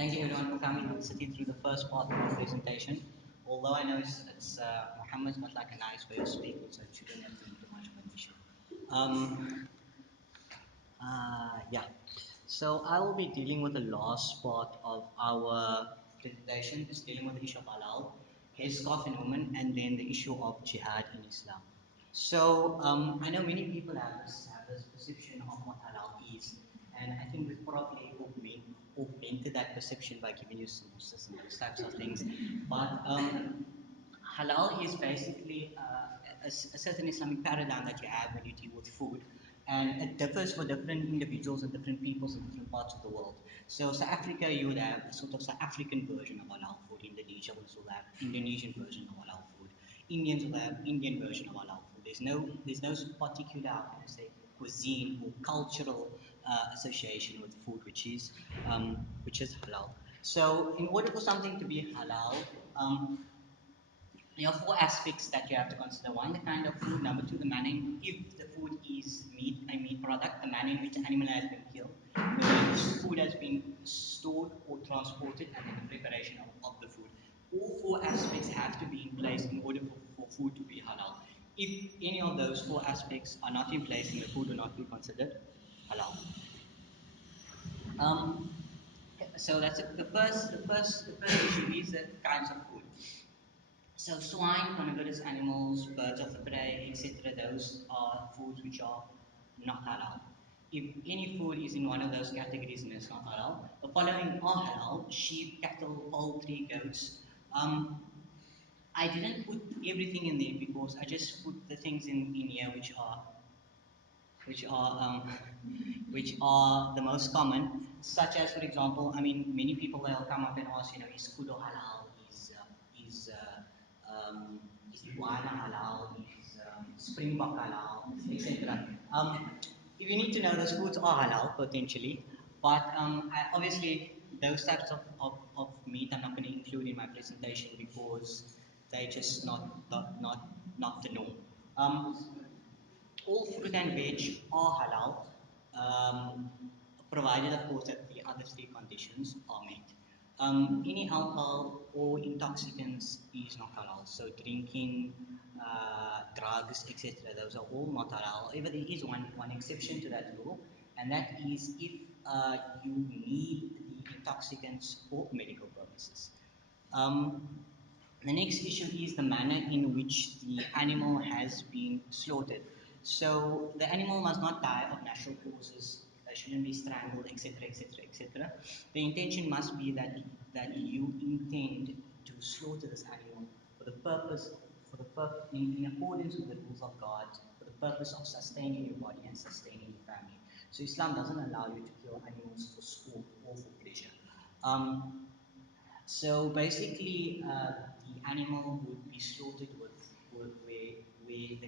Thank you everyone for coming and sitting through the first part of our presentation. Although I know it's Muhammad's got like a nice way of speaking, so it shouldn't have been too much of an issue. Um, yeah, so I will be dealing with the last part of our presentation, is dealing with the issue of halal, headscarf in women, and then the issue of jihad in Islam. So I know many people have this perception of what halal is, and I think we've probably augmented that perception by giving you samosas and those types of things. But halal is basically a certain Islamic paradigm that you have when you deal with food, and it differs for different individuals and different peoples in different parts of the world. So South Africa, you would have a sort of South African version of halal food. Indonesia will also have Indonesian version of halal food. Indians will have Indian version of halal food. There's no particular, how can I say, cuisine or cultural association with food which is halal. So in order for something to be halal, there are four aspects that you have to consider. One, the kind of food. Number two, the manner if the food is a meat product, the manner in which the animal has been killed, the way in which the food has been stored or transported, and then the preparation of the food. All four aspects have to be in place in order for food to be halal. If any of those four aspects are not in place, then the food will not be considered halal. Um, so that's it. The first issue is the kinds of food. So swine, carnivorous animals, birds of the prey, etc., those are foods which are not halal. If any food is in one of those categories and it's not halal, the following are halal: sheep, cattle, poultry, goats. Um, I didn't put everything in there because I just put the things in here which are which are the most common, such as, for example, I mean, many people will come up and ask, is kudo halal, is is iguana halal, is springbok halal, etc. If you need to know, those foods are halal potentially, but obviously those types of meat I'm not going to include in my presentation because they're just not the norm. Um, all fruit and veg are halal, provided, of course, that the other three conditions are met. Any alcohol or intoxicants is not halal. So drinking, drugs, etc., those are all not halal. However, there is one exception to that rule, and that is if you need the intoxicants for medical purposes. Um, the next issue is the manner in which the animal has been slaughtered. So the animal must not die of natural causes, shouldn't be strangled, etc., etc., etc. The intention must be that you intend to slaughter this animal for the purpose, in accordance with the rules of God, for the purpose of sustaining your body and sustaining your family. So Islam doesn't allow you to kill animals for sport or for pleasure. Um, so basically, the animal would be slaughtered where the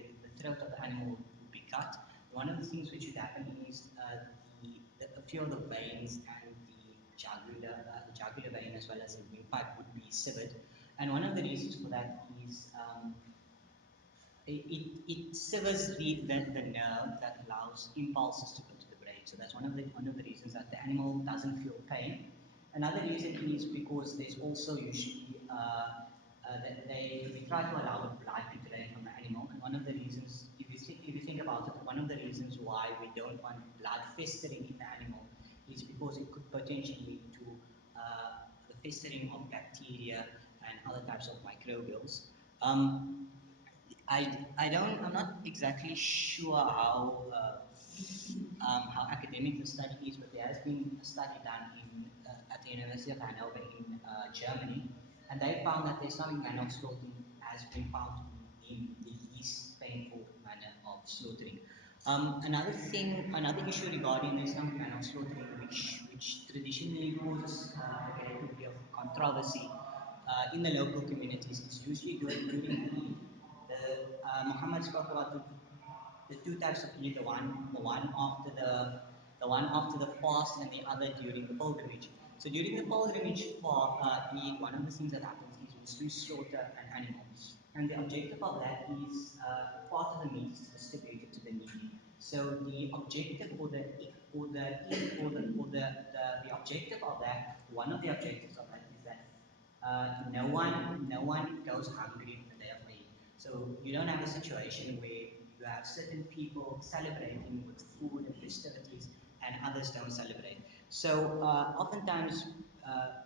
throat of the animal would be cut. One of the things which would happen is a few of the veins and the jugular vein as well as the windpipe would be severed. And one of the reasons for that is it severs the nerve that allows impulses to go to the brain. So that's one of the reasons that the animal doesn't feel pain. Another reason is because there's also usually that we try to allow the blood to drain from the animal, and one of the reasons, if you think about it, one of the reasons why we don't want blood festering in the animal is because it could potentially lead to the festering of bacteria and other types of microbials. Um, I'm not exactly sure how academic the study is, but there has been a study done at the University of Hanover in Germany, and they found that the Islamic manner of slaughtering has been found to be the least painful manner of slaughtering. Another issue regarding the Islamic manner of slaughtering, which traditionally causes a great degree of controversy in the local communities, is usually during Eid. Muhammad spoke about the two types of Eid, the one after the fast and the other during the pilgrimage. So during the pilgrimage for Eid, one of the things that happens is we slaughter an animal. And the objective of that is part of the meat is distributed to the needy. So the objective the objective of that, one of the objectives of that is that no one goes hungry on the day of Eid. So you don't have a situation where you have certain people celebrating with food and festivities, and others don't celebrate. So oftentimes,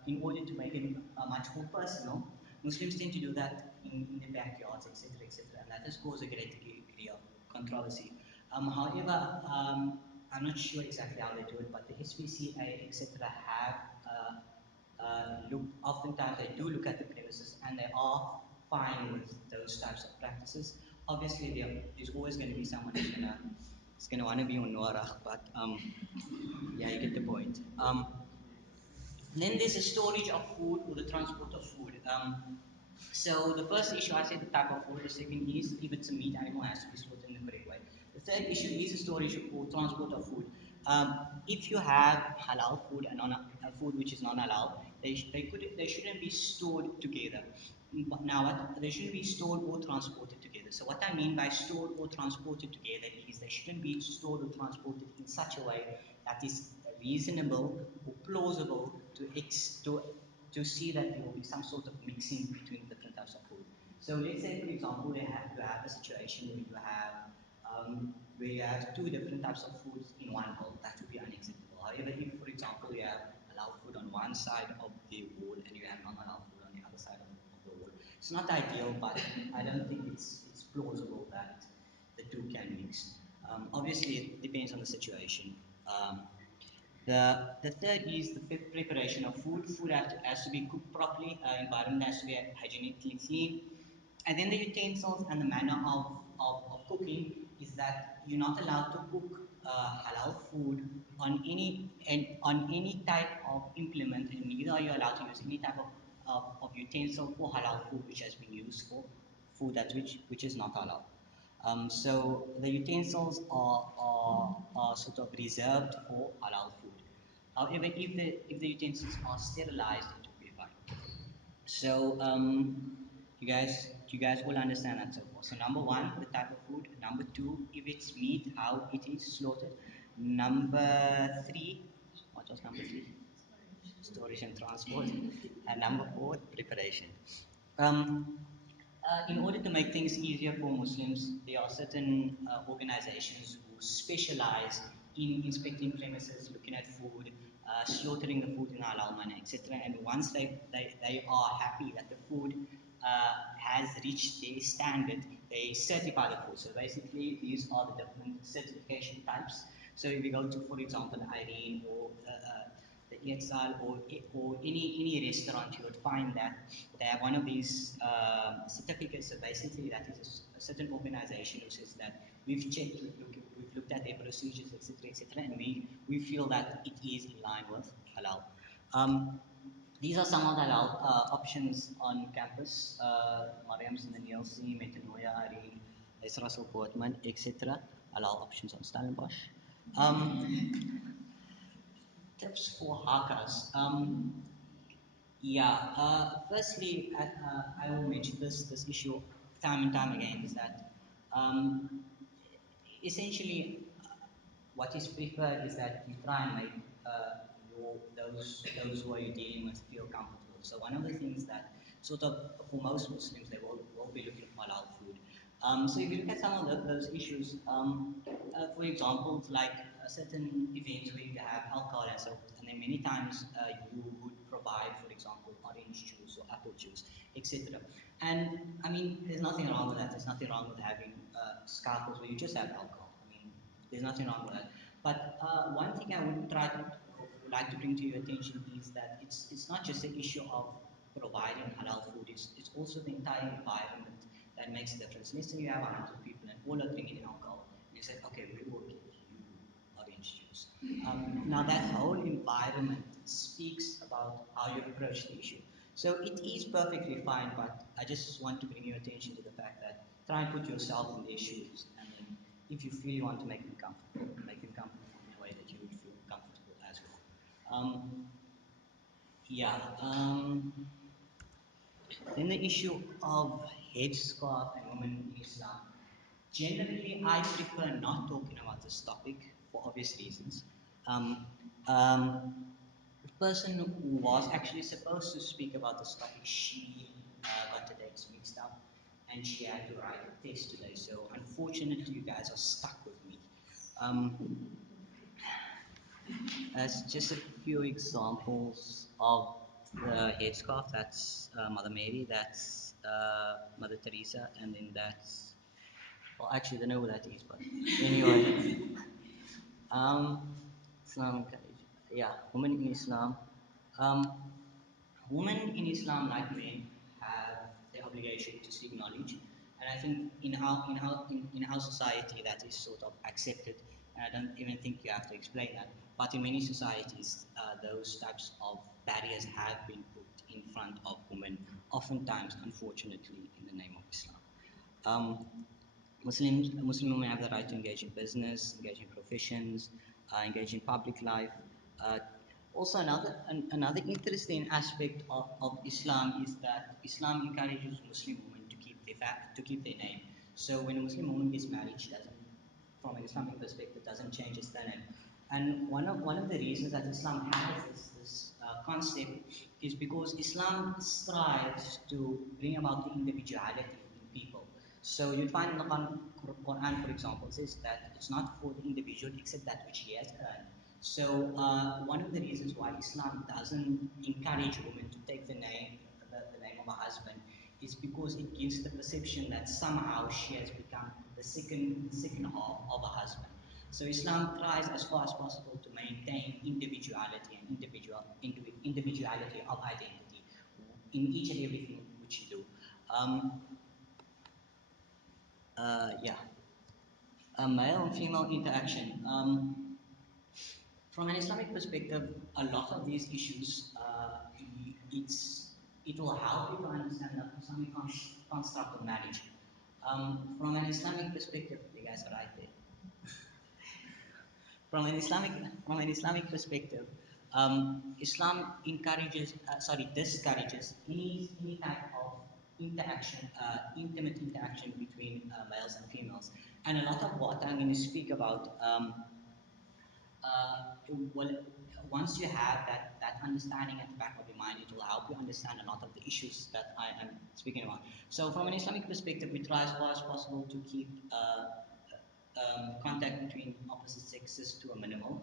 in order to make it much more personal, Muslims tend to do that in the backyards, etc., etc., and that has caused a great degree of controversy. However, I'm not sure exactly how they do it, but the SPCA, etc., have look. Oftentimes, they do look at the premises, and they are fine with those types of practices. Obviously, there's always going to be someone who's gonna want to be on Noarach, but yeah, you get the point. Then there's the storage of food or the transport of food. So the first issue, I said the type of food. The second is if it's a meat animal, it has to be slaughtered in the correct way. The third issue is the storage or transport of food. If you have halal food and food which is non-halal, they shouldn't be stored together. But now, they shouldn't be stored or transported together. So what I mean by stored or transported together is they shouldn't be stored or transported in such a way that is reasonable or plausible to see that there will be some sort of mixing between different types of food. So let's say, for example, you have a situation where you have two different types of foods in one bowl. That would be unacceptable. However, if, for example, you have halal food on one side of the wall and you have non-halal food on the other side of the wall, it's not ideal, but I don't think it's plausible that the two can mix. Obviously, it depends on the situation. The third is the preparation of food. Food has to be cooked properly, environment has to be hygienically clean. And then the utensils and the manner of cooking is that you're not allowed to cook halal food on any type of implement, and neither are you allowed to use any type of utensil for halal food which has been used for food which is not halal. So the utensils are sort of reserved for halal food. However, if the utensils are sterilized, it will be fine. So you guys will understand that so far. So number one, the type of food. Number two, if it's meat, how it is slaughtered. Number three, what was number three? Storage and transport. And number four, preparation. Um, in order to make things easier for Muslims, there are certain organizations who specialize in inspecting premises, looking at food, slaughtering the food in a halal manner, etc. And once they are happy that the food has reached their standard, they certify the food. So basically, these are the different certification types. So if you go to, for example, Irene or the EXL or any restaurant, you would find that they have one of these certificates. So basically, that is a certain organization who says that we've checked, we've looked at their procedures, etc., and we feel that it is in line with halal. These are some of the halal options on campus. Mariam's in the NLC, Metanoia, Irene, Russell Portman, etc. Halal options on Stellenbosch. Tips for hackers. Yeah, firstly, I will mention this issue time and time again is that essentially what is preferred is that you try and make those who are you dealing with feel comfortable. So one of the things that sort of for most Muslims they will be looking for halal food. So if you look at some of those issues, for example, like certain events where you have alcohol and so, and then many times you would provide, for example, orange juice or apple juice, etc. And I mean, there's nothing wrong with that. There's nothing wrong with having scalpels where you just have alcohol. I mean, there's nothing wrong with that. But one thing I would like to bring to your attention is that it's not just the issue of providing halal food. It's also the entire environment that makes a difference. Let's say you have 100 people and all are drinking alcohol. And you say, okay, we will give you orange juice. Now that whole environment speaks about how you approach the issue. So it is perfectly fine, but I just want to bring your attention to the fact that try and put yourself in their shoes, and then if you feel you want to make them comfortable in a way that you would feel comfortable as well. Yeah. Then the issue of headscarf and women in Islam. Generally, I prefer not talking about this topic for obvious reasons. Um, um, the person who was actually supposed to speak about this topic, she got the dates mixed up, and she had to write a test today. So unfortunately, you guys are stuck with me. Um, as just a few examples of the headscarf, that's Mother Mary, that's Mother Teresa, and then that's, well, actually, I don't know what that is, but anyway. Um, Islam, yeah, women in Islam. Um, Women in Islam, like men, have the obligation to seek knowledge, and I think in our society that is sort of accepted, and I don't even think you have to explain that. But in many societies, those types of barriers have been put in front of women, oftentimes, unfortunately, in the name of Islam. Um, Muslim women have the right to engage in business, engage in professions, engage in public life. Uh, Also, another interesting aspect of Islam is that Islam encourages Muslim women to keep to keep their name. So when a Muslim woman gets married, she doesn't, from an Islamic perspective, doesn't change its name. And one of the reasons that Islam has this concept is because Islam strives to bring about the individuality in people. So you find in the Quran, for example, says that it's not for the individual except that which he has earned. So one of the reasons why Islam doesn't encourage women to take the name of a husband is because it gives the perception that somehow she has become the second half of a husband. So Islam tries as far as possible to maintain individuality and individuality of identity in each and everything which you do. Um, yeah, male and female interaction. From an Islamic perspective, a lot of these issues, it will help you to understand the Islamic construct of marriage. From an Islamic perspective, you guys are right there. From an Islamic from an Islamic perspective, Islam discourages any type of interaction, intimate interaction between males and females. And a lot of what I'm going to speak about well, once you have that understanding at the back of your mind, it will help you understand a lot of the issues that I am speaking about. So, from an Islamic perspective, we try as far as possible to keep contact between opposite sexes to a minimal.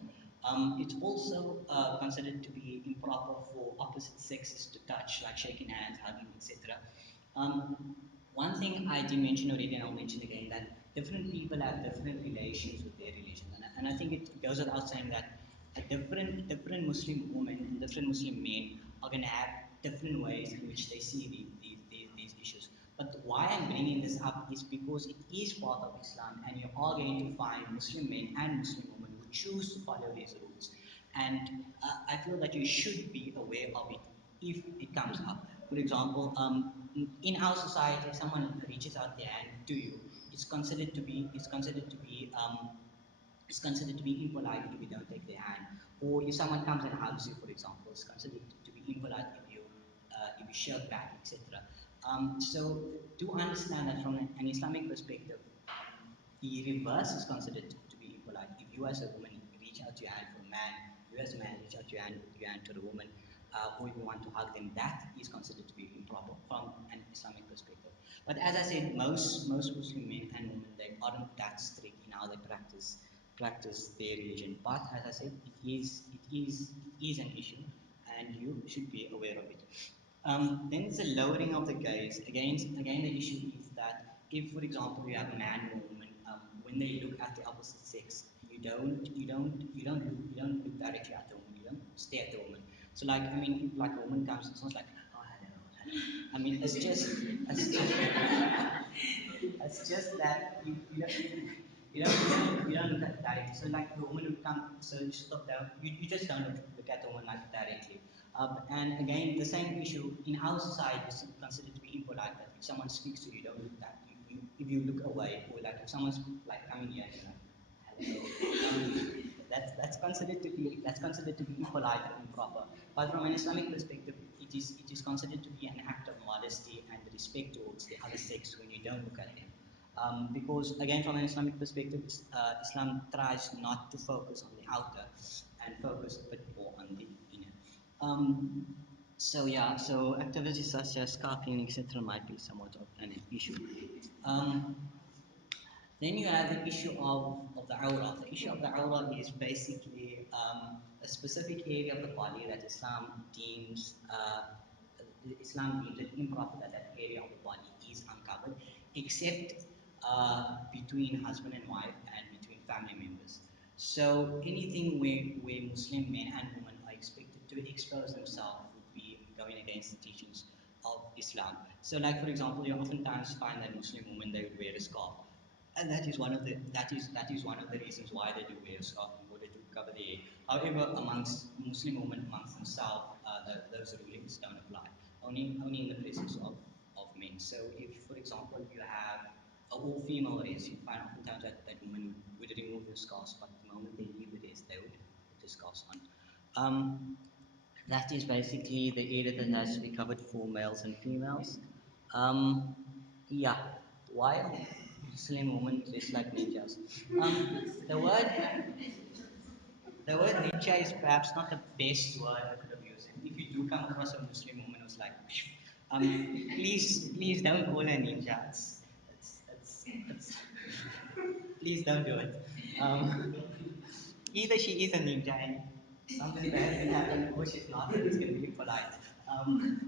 It's also considered to be improper for opposite sexes to touch, like shaking hands, hugging, etc. Um, One thing I did mention already, and I'll mention again, that different people have different relations with their religion, and I think it goes without saying that a different Muslim women and different Muslim men are going to have different ways in which they see these issues. But why I'm bringing this up is because it is part of Islam, and you are going to find Muslim men and Muslim women who choose to follow these rules. And I feel that you should be aware of it if it comes up. For example, in our society, if someone reaches out their hand to you, it's considered to be impolite if you don't take their hand. Or if someone comes and hugs you, for example, it's considered to be impolite if you shove back, etc. So do understand that from an Islamic perspective, the reverse is considered to be impolite. If you as a woman reach out your hand for a man, you as a man reach out your hand to the woman, or if you want to hug them, that is considered to be improper from an Islamic perspective. But as I said, most Muslim men and women, they aren't that strict in how they practice their religion. But as I said, it is an issue, and you should be aware of it. Then it's a lowering of the gaze. Again, the issue is that if, for example, you have a man and a woman, when they look at the opposite sex, you don't look directly at the woman. You don't stare at the woman. So, like, I mean, if like a woman comes, it's not like, oh, hello, hello. I mean, it's just that you don't look at it directly. So like the woman would come, so you stop there. You just don't look at the woman like directly. And again, the same issue in our society is considered to be impolite. That if someone speaks to you, don't look back. If you look away, or like if someone's like coming here, you're like, hello. That's considered to be impolite and improper. But from an Islamic perspective, it is considered to be an act of modesty and respect towards the other sex when you don't look at them. Because again, from an Islamic perspective, Islam tries not to focus on the outer, and focus a bit more on the inner. Um, so activities such as car cleaning, etc., might be somewhat of an issue. Um, then you have the issue of the awrah. The issue of the awrah is basically a specific area of the body that Islam deems it improper that that area of the body is uncovered, except between husband and wife and between family members. So anything where Muslim men and women are expected to expose themselves would be going against the teachings of Islam. So, like for example, you oftentimes find that Muslim women they would wear a scarf, and that is one of the reasons why they do wear a scarf in order to cover the head. However, amongst Muslim women amongst themselves, those rulings don't apply. Only in the presence of men. So, if for example you have a all-female race, you find oftentimes that women would remove their scarves, but the moment they leave the race, they would put the scarves on. That is basically the area that has to be covered for males and females. Um, yeah, why are Muslim women dressed like ninjas? Um, the word the word ninja is perhaps not the best word I could have used. If you do come across a Muslim woman who's like, please don't call her ninja. Please don't do it. Um, Either she is a ninja and something bad can happen, or she's not, and it's going to be polite. Um,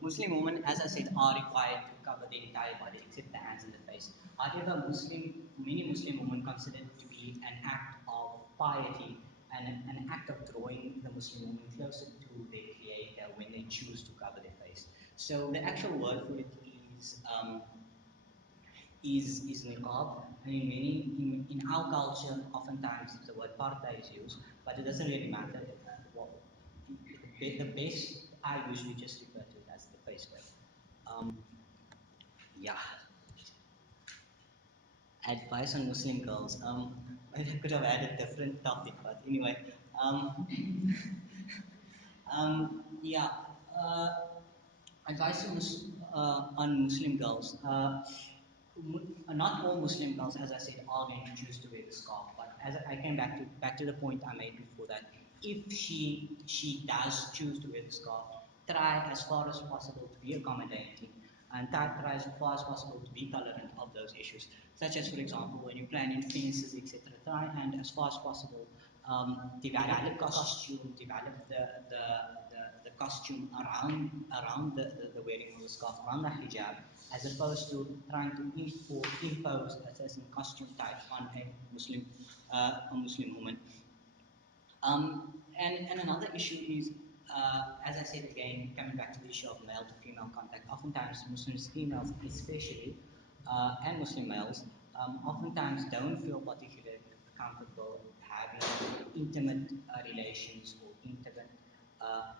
Muslim women, as I said, are required to cover the entire body except the hands and the face. However, many Muslim women consider it to be an act of piety and an act of drawing the Muslim woman closer to their Creator when they choose to cover their face. So the actual word for it is niqab. I mean, in our culture, oftentimes the word parda is used, but it doesn't really matter. The best I usually just refer to it as the face veil. Um, yeah, advice on Muslim girls. I could have had a different topic, but anyway. Um, yeah. Uh, Advice on Muslim girls. Not all Muslim girls, as I said, are going to choose to wear the scarf. But as I came back to the point I made before that, if she does choose to wear the scarf, try as far as possible to be accommodating and try as far as possible to be tolerant of those issues, such as, for example, when you plan in fences, etc. Try and as far as possible develop the costume, develop the costume around the wearing of the scarf, around the hijab, as opposed to trying to impose a certain costume type on a Muslim woman. And another issue is, as I said again, coming back to the issue of male to female contact, oftentimes Muslims, females especially, and Muslim males, oftentimes don't feel particularly comfortable having intimate relations or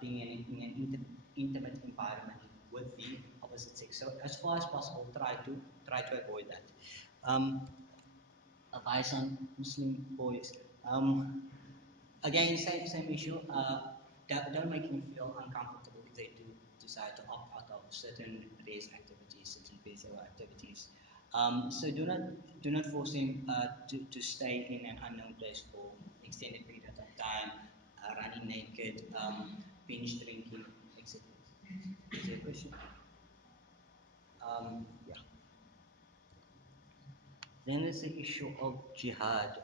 being in an intimate environment with the opposite sex. So as far as possible, try to avoid that. Um, Advice on Muslim boys. Again, same issue. Don't make them feel uncomfortable if they do decide to opt out of certain race activities, certain physical activities. So do not force them to stay in an unknown place for extended period of time, running naked, binge drinking, etc. Is there a question? Yeah. Then there's the issue of jihad.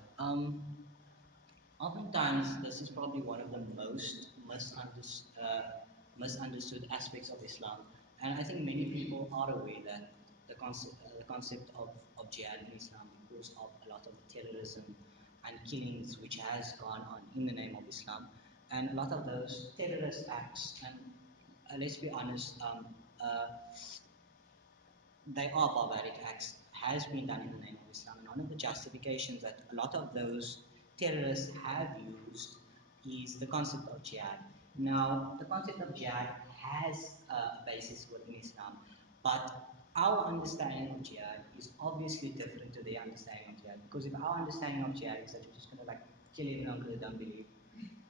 Oftentimes, this is probably one of the most misunderstood aspects of Islam, and I think many people are aware that the concept of jihad in Islam, because of a lot of the terrorism and killings which has gone on in the name of Islam, and a lot of those terrorist acts, and let's be honest, they are barbaric acts, has been done in the name of Islam. And one of the justifications that a lot of those terrorists have used is the concept of jihad. Now, the concept of jihad has a basis within Islam, but our understanding of jihad is obviously different to their understanding of jihad. Because if our understanding of jihad is that you're just going to like kill everyone because they don't believe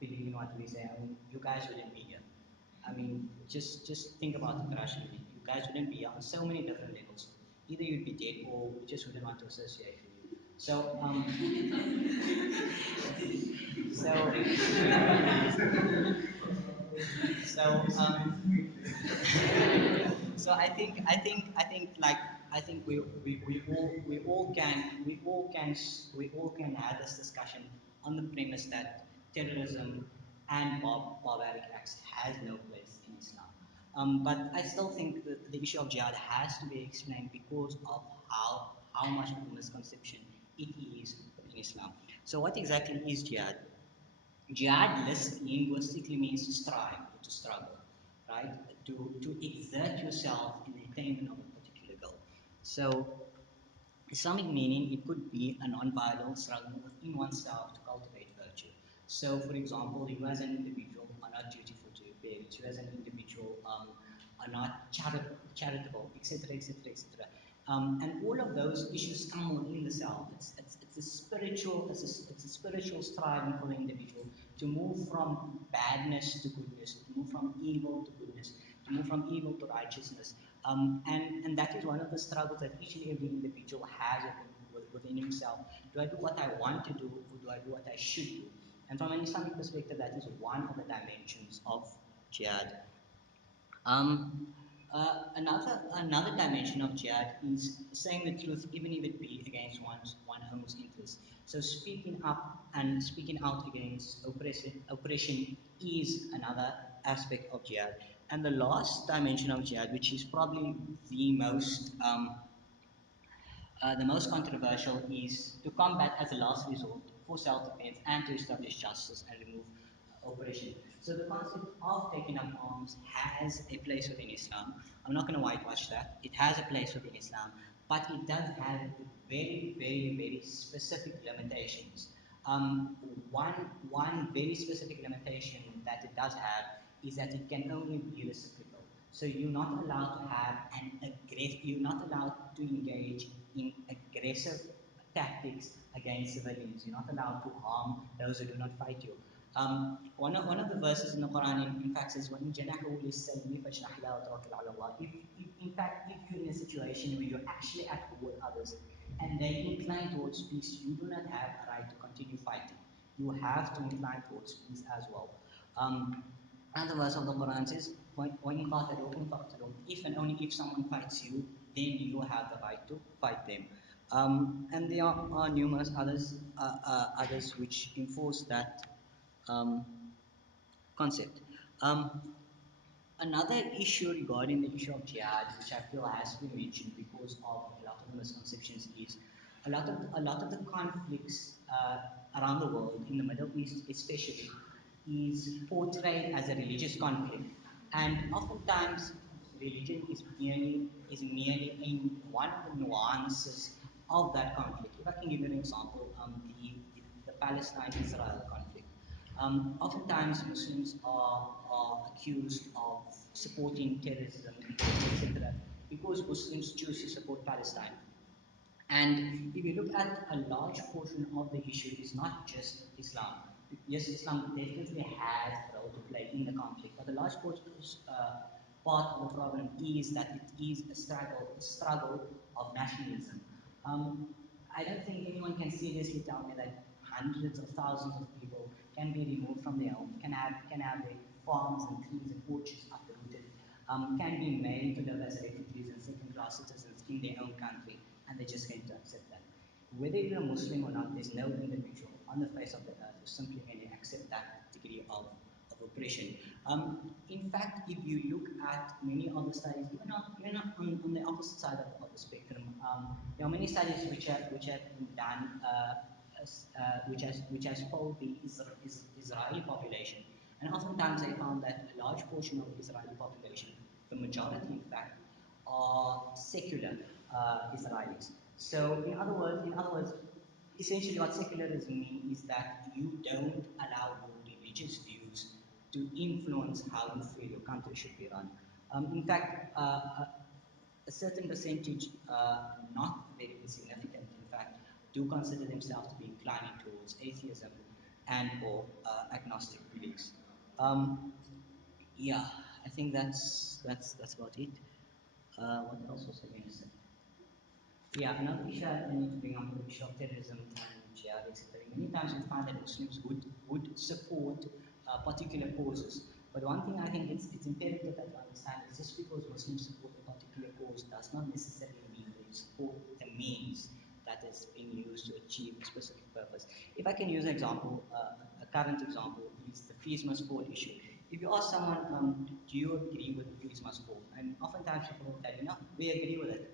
in what we say, I mean, you guys wouldn't be here. I mean, just think about it rationally. You guys wouldn't be on so many different levels. Either you'd be dead or we just wouldn't want to associate with you. So, so, so, so I think we all can have this discussion on the premise that terrorism and barbaric acts has no place in Islam. But I still think that the issue of jihad has to be explained because of how much of a misconception it is in Islam. So what exactly is jihad? Jihad linguistically means to strive or to struggle, right? To exert yourself in the attainment of a particular goal. So Islamic meaning, it could be a non-violent struggle within oneself to cultivate virtue. So, for example, you as an individual are not dutiful to your parents, you as an individual are not charitable, etc., etc., etc. And all of those issues come within the self. It's a spiritual striving for the individual to move from badness to goodness, to move from evil to goodness, to move from evil to righteousness. And that is one of the struggles that each and every individual has within himself. Do I do what I want to do, or do I do what I should do? And from an Islamic perspective, that is one of the dimensions of jihad. Um, another dimension of jihad is saying the truth, even if it be against one's own interest. So speaking up and speaking out against oppression is another aspect of jihad. And the last dimension of jihad, which is probably the most controversial, is to combat as a last resort for self-defense and to establish justice and remove oppression. So the concept of taking up arms has a place within Islam. I'm not going to whitewash that. It has a place within Islam, but it does have very, very, very specific limitations. Um, one, one very specific limitation that it does have is that it can only be reciprocal. So you're not allowed to have you're not allowed to engage in aggressive tactics against civilians. You're not allowed to harm those who do not fight you. One of the verses in the Quran, in fact, says, وَإِن جَنَحُوا لِلسَّلْمِ فَاجْنَحْ لَهُ وَتَوَكَّلْ عَلَى اللَّهِ. If, in fact, if you're in a situation where you're actually at war with others and they incline towards peace, you do not have a right to continue fighting. You have to incline towards peace as well. Um, and the verse of the Quran says, وَإِن قَاتَلُوكُمْ فَاقْتُلُوهُمْ. If and only if someone fights you, then you have the right to fight them. And there are numerous others which enforce that um, concept. Um, Another issue regarding the issue of jihad, which I feel has to be mentioned because of a lot of the misconceptions, is a lot of the conflicts around the world, in the Middle East especially, is portrayed as a religious conflict, and oftentimes religion is merely in one of the nuances of that conflict. If I can give you an example, the Palestine-Israel conflict. Oftentimes, Muslims are accused of supporting terrorism, etc., because Muslims choose to support Palestine. And if you look at a large portion of the issue, is not just Islam. Yes, Islam definitely has a role to play in the conflict, but the large portion, part of the problem is that it is a struggle of nationalism. Um, I don't think anyone can seriously tell me that hundreds of thousands of people can be removed from their home, can have their farms and trees and orchards uprooted, can be made to live as refugees and second-class citizens in their own country, and they just going to accept that. Whether you're a Muslim or not, there's no individual on the face of the earth who's simply going to accept that degree of oppression. In fact, if you look at many other studies, even on the opposite side of the spectrum, there are many studies which have been done, which has polled the Israeli population, and oftentimes they found that a large portion of the Israeli population, the majority in fact, are secular Israelis. So in other words, essentially what secularism means is that you don't allow your religious views to influence how you feel your country should be run. In fact, a certain percentage, not very insignificant, in fact, do consider themselves to be inclining towards atheism and or agnostic beliefs. Um, yeah, I think that's about it. What else was I going to say? Yeah, another issue I need to bring up the issue of terrorism and jihad, etc. Many times we find that Muslims would support particular causes. But one thing I think it's imperative that you understand is just because Muslims support a particular cause does not necessarily mean they support the means that is being used to achieve a specific purpose. If I can use an example, a current example is the fees must fall issue. If you ask someone, do you agree with the fees must fall? And oftentimes people will tell you, no, we agree with it.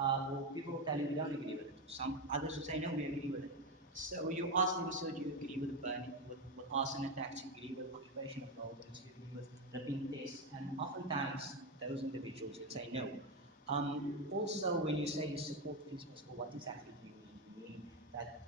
Or people will tell you we don't agree with it. Some others will say, no, we agree with it. So you ask them, so do you agree with the burning, with arson attacks, you agree with occupation of buildings, you agree with ripping tests, and oftentimes those individuals would say no. Also, when you say you support fees must fall, what exactly do you mean? Do you mean that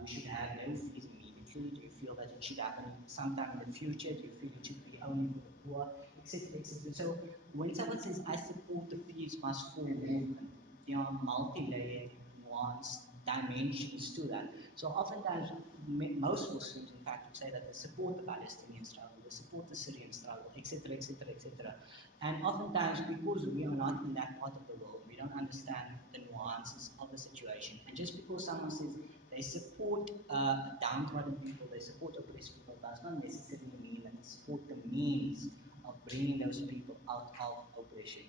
we should have no fees immediately? Do you feel that it should happen sometime in the future? Do you feel it should be only for the poor, etc., etc.? So when someone says, I support the fees must fall movement, there are multi-layered, nuanced dimensions to that. So oftentimes, most Muslims, in fact, would say that they support the Palestinian struggle, they support the Syrian struggle, etc., etc., etc. And oftentimes, because we are not in that part of the world, we don't understand the nuances of the situation. And just because someone says they support downtrodden people, they support oppressed people, does not necessarily mean that they support the means of bringing those people out of oppression.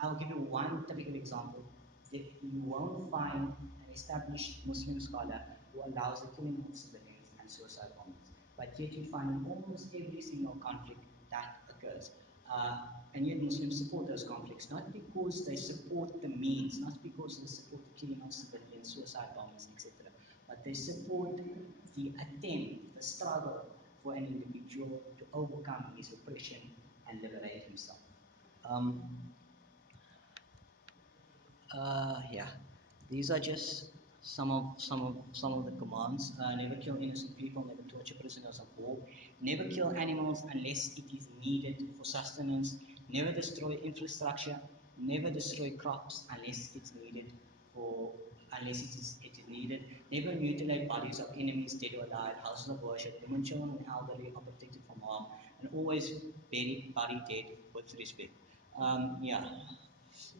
I'll give you one typical example. You won't find an established Muslim scholar who allows the killing of civilians and suicide bombings. But yet you find in almost every single conflict that occurs. And yet Muslims support those conflicts, not because they support the means, not because they support the killing of civilians, suicide bombings, etc., but they support the attempt, the struggle for an individual to overcome his oppression and liberate himself. Um, yeah, these are just some of the commands. Never kill innocent people. Never torture prisoners of war. Never kill animals unless it is needed for sustenance. Never destroy infrastructure. Never destroy crops unless it's needed for unless it is needed. Never mutilate bodies of enemies, dead or alive. Houses of worship. Women, children, and elderly are protected from harm, and always bury dead with respect. Yeah,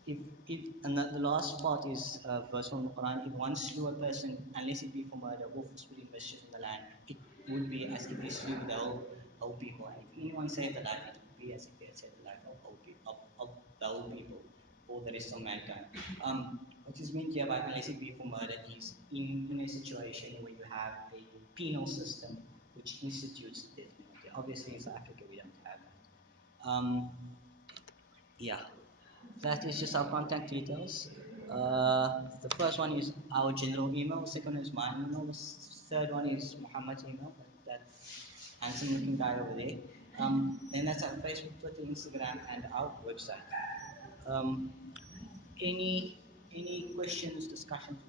if, if and the last part is verse from the Quran. If one slew a person, unless it be for murder or for spreading mischief in the land, it would be as if he slew the whole people. And if anyone saved the life, it would be as if he had saved the life of the whole people, or the rest of mankind. What is meant here by unless it be for murder is in a situation where you have a penal system which institutes the death penalty. Obviously, in South Africa, we don't have that. Yeah, that is just our contact details. The first one is our general email. Second is my email. The third one is Muhammad's email. That handsome looking guy over there. Then that's our Facebook, Twitter, Instagram, and our website. Um, any questions, discussions?